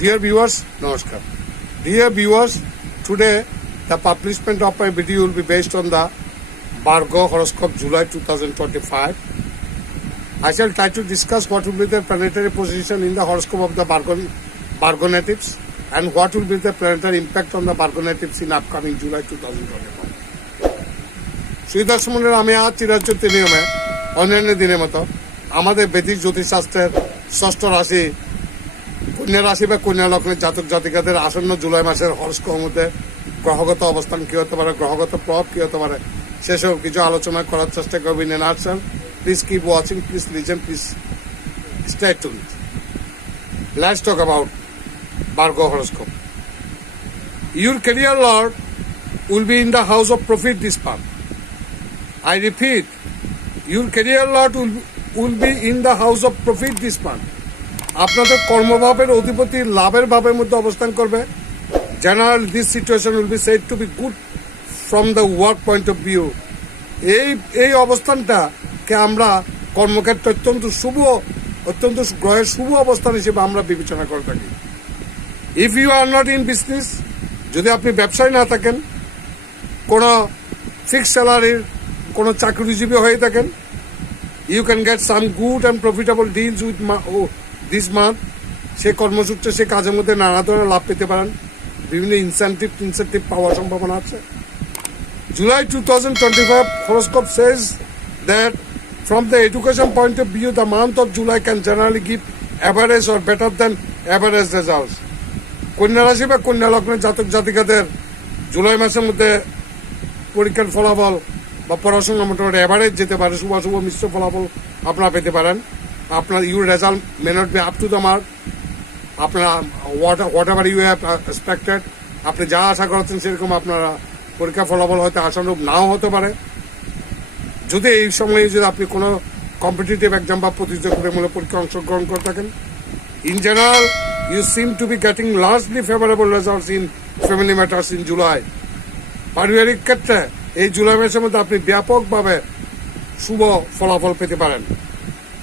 Dear viewers, Namaskar. Dear viewers, today the publishment of my video will be based on the Virgo horoscope July 2025. I shall try to discuss what will be the planetary position in the horoscope of the Virgo natives and what will be the planetary impact on the Virgo natives in upcoming July 2025. শ্রীদর্শনের আমি আজ চিরাচরিত নিয়মে অন্যান্য দিনের মতো আমাদের বৈদিক জ্যোতিষশাস্ত্রের ষষ্ঠ রাশি কন্যা রাশি বা কন্যা লগ্নের জাতক জাতিকাদের আসন্ন জুলাই মাসের হরস্কোপের মধ্যে গ্রহগত অবস্থান কি হতে পারে, গ্রহগত প্রভাব কি হতে পারে, সেসব কিছু আলোচনা করার চেষ্টা করবেন। ইন আর্টসন please keep watching, please listen, please stay tuned. Let's talk about Virgo horoscope. Your career lord will be in the house of profit this month. I repeat, your career lord will be in the house of profit this month. আপনাদের কর্মভাবের অধিপতি লাভের ভাবের মধ্যে অবস্থান করবে। General this situation will be said to be good from the work point of view. এই অবস্থানটাকে আমরা কর্মক্ষেত্রে অত্যন্ত গ্রহের শুভ অবস্থান হিসেবে আমরা বিবেচনা করে থাকি। If you are not in business, যদি আপনি ব্যবসায় না থাকেন, কোনো ফিক্সড স্যালারির কোনো চাকরিজীবী হয়ে থাকেন, you can get some good and profitable deals with this month. সে কর্মসূত্রে সে কাজের মধ্যে নানা ধরনের লাভ পেতে পারেন, বিভিন্ন ইনসেন্টিভ পাওয়ার সম্ভাবনা আছে। July 2025 horoscope says that from the education point of view, the month of July can generally give average or better than average results. কন্যা রাশি বা কন্যা লগ্নের জাতক জাতিকাদের জুলাই মাসের মধ্যে পরীক্ষার ফলাফল বা পড়াশোনা মোটামুটি অ্যাভারেজ যেতে পারে, শুভ মিশ্র ফলাফল আপনারা পেতে পারেন। আপনার your result may not be up to the mark. আপনারা whatever you have expected, আপনি যা আশা করেছেন সেরকম আপনারা পরীক্ষা ফলাফল হয়তো আশানুরূপ নাও হতে পারে। যদি এই সময়ে যদি আপনি কোনো কম্পিটিটিভ এক্সাম বা প্রতিযোগিতামূলক পরীক্ষায় অংশগ্রহণ করে থাকেন, in general you seem to be getting largely favorable results in family matters in July. পারিবারিক ক্ষেত্রে এই জুলাই মাসের মধ্যে আপনি ব্যাপকভাবে শুভ ফলাফল পেতে পারেন।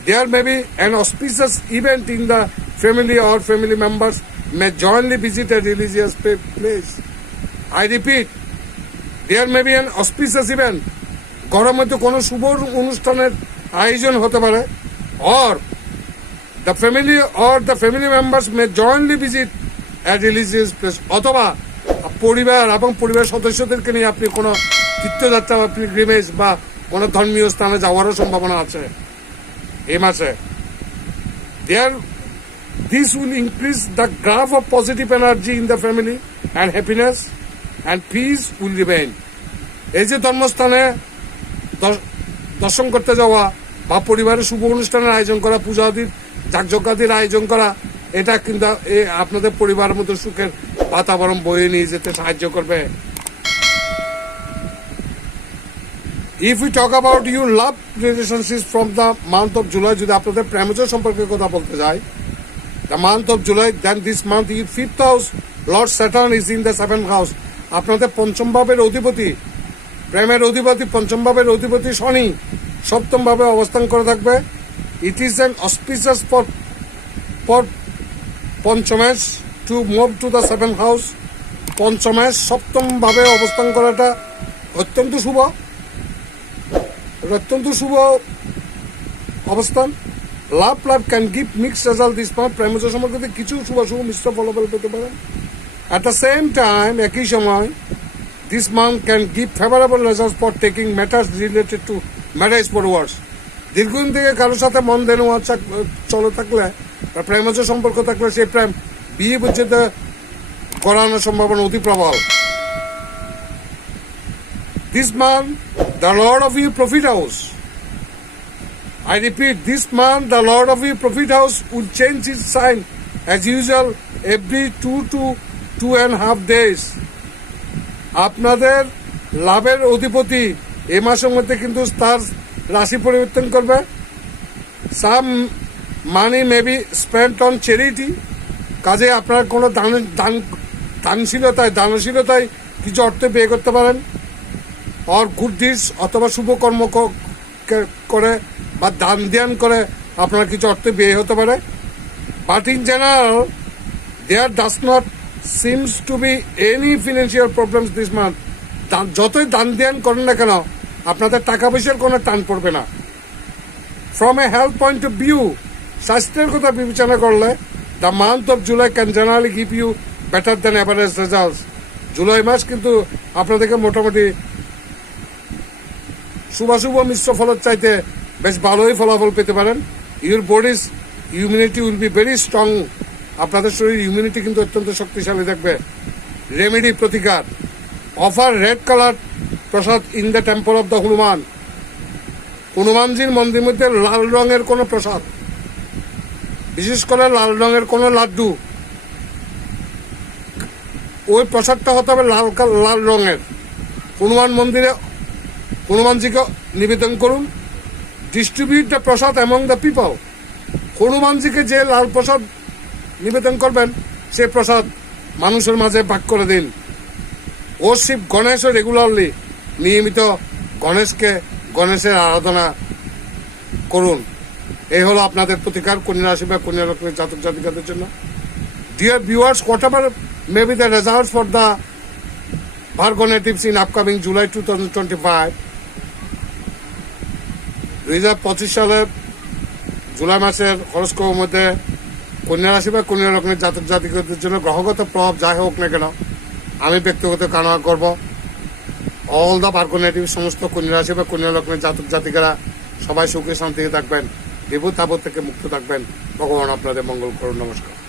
There may be an auspicious event in the family or family members may jointly visit a religious place. I repeat, there may be an auspicious event. ঘরের মধ্যে কোনো শুভ অনুষ্ঠানের আয়োজন হতে পারে, or the family members may jointly visit a religious place. অথবা পরিবার এবং পরিবার সদস্যদেরকে নিয়ে আপনি কোনো তীর্থযাত্রা বা পিলগ্রিমেজ বা কোনো ধর্মীয় স্থানে যাওয়ারও সম্ভাবনা আছে এই মাসে। This will increase the graph of positive energy in the family and happiness and peace will remain. এই যে ধর্মস্থানে দর্শন করতে যাওয়া বা পরিবারের শুভ অনুষ্ঠানের আয়োজন করা, পূজাদির যাগযজ্ঞাদির আয়োজন করা, এটা কিন্তু আপনাদের পরিবারের মধ্যে সুখের বাতাবরণ বয়ে নিয়ে যেতে সাহায্য করবে। If we talk about your love relationships from the month of July, যদি আপনাদের প্রেমজ সম্পর্কে কথা বলতে যাই, the month of July, then this month your 5th house Lord Saturn is in the 7th house. আপনাদের পঞ্চম ভাবের অধিপতি, প্রেমের অধিপতি, পঞ্চম ভাবের অধিপতি শনি সপ্তম ভাবে অবস্থান করে থাকবে। It is an auspicious for পঞ্চমেশ to move to the 7th house. পঞ্চমেশ সপ্তম ভাবে অবস্থান করাটা অত্যন্ত শুভ অবস্থান। Love can give mixed result this month. প্রেমজ সম্পর্কে কিছু শুভ মিশ্র ফলাফল পেতে পারেন। At the same time, একই সময় this month can give favorable results for taking matters related to marriage forwards. দীর্ঘদিন থেকে কারোর সাথে মন দেন চলে থাকলে বা প্রেমজ সম্পর্ক থাকলে সেই প্রেম বিয়ে পর্যন্ত করানোর সম্ভাবনা অতি প্রবল। This month, the Lord of your profit house. I repeat, this month, the Lord of your profit house will change his sign as usual every 2 to 2.5 days. আপনাদের লাভের অধিপতি এ মাসের মধ্যে কিন্তু তার রাশি পরিবর্তন করবে। Some money may be spent on charity, কাজে আপনার কোনো দানশীলতায় কিছু অর্থ ব্যয় করতে পারেন। অর গুড ডিডস, অথবা শুভ কর্ম করে বা দান ধ্যান করে আপনার কিছু অর্থ ব্যয় হতে পারে। But in general there does not seems to be any financial problems this month. যতই দান ধ্যান করেন না কেন আপনাদের টাকা পয়সার কোনো টান পড়বে না। From a health point of view, স্বাস্থ্যের কথা বিবেচনা করলে the month of July can generally give you better than average results. July মাস কিন্তু আপনাদেরকে মোটামুটি শুভাশুভ মিশ্র ফলের চাইতে বেশ ভালোই ফলাফল পেতে পারেন। Your bodies immunity will be very strong. আপনাদের শরীর ইমিউনিটি কিন্তু অত্যন্ত শক্তিশালী থাকবে। রেমেডি, প্রতিকার, offer red colour Prasad in the temple of the Hanuman. হনুমানজির মন্দির মধ্যে লাল রঙের কোনো প্রসাদ, বিশেষ করে লাল রঙের কোনো লাড্ডু, ওই প্রসাদটা হতে হবে লাল রঙের। হনুমান মন্দিরে হনুমানজিকে নিবেদন করুন। Distribute the prasad among the people. হনুমানজিকে যে লাল প্রসাদ নিবেদন করবেন সে প্রসাদ মানুষের মাঝে ভাগ করে দিন। ওরশিপ গণেশ রেগুলারলি, নিয়মিত গণেশের আরাধনা করুন। এই হলো আপনাদের প্রতিকার কন্যা রাশি বা কন্যা লগ্নের জাতক জাতিকাদের জন্য। Dear viewers, what ever may be the results for the Virgo natives in upcoming July 2025, 2025 সালের জুলাই মাসের হরস্কোপের মধ্যে কন্যা রাশি বা কন্যা লগ্নের জাতক জাতিকাদের জন্য গ্রহগত প্রভাব যাই হোক না কেন, আমি ব্যক্তিগত কামনা করব অল দ্য ভার্গো নেটিভ, সমস্ত কন্যা রাশি বা কন্যা লগ্নের জাতক জাতিকারা সবাই সুখে শান্তিতে থাকবেন, বিপদ আপদ থেকে মুক্ত থাকবেন। ভগবান আপনাদের মঙ্গল করুন। নমস্কার।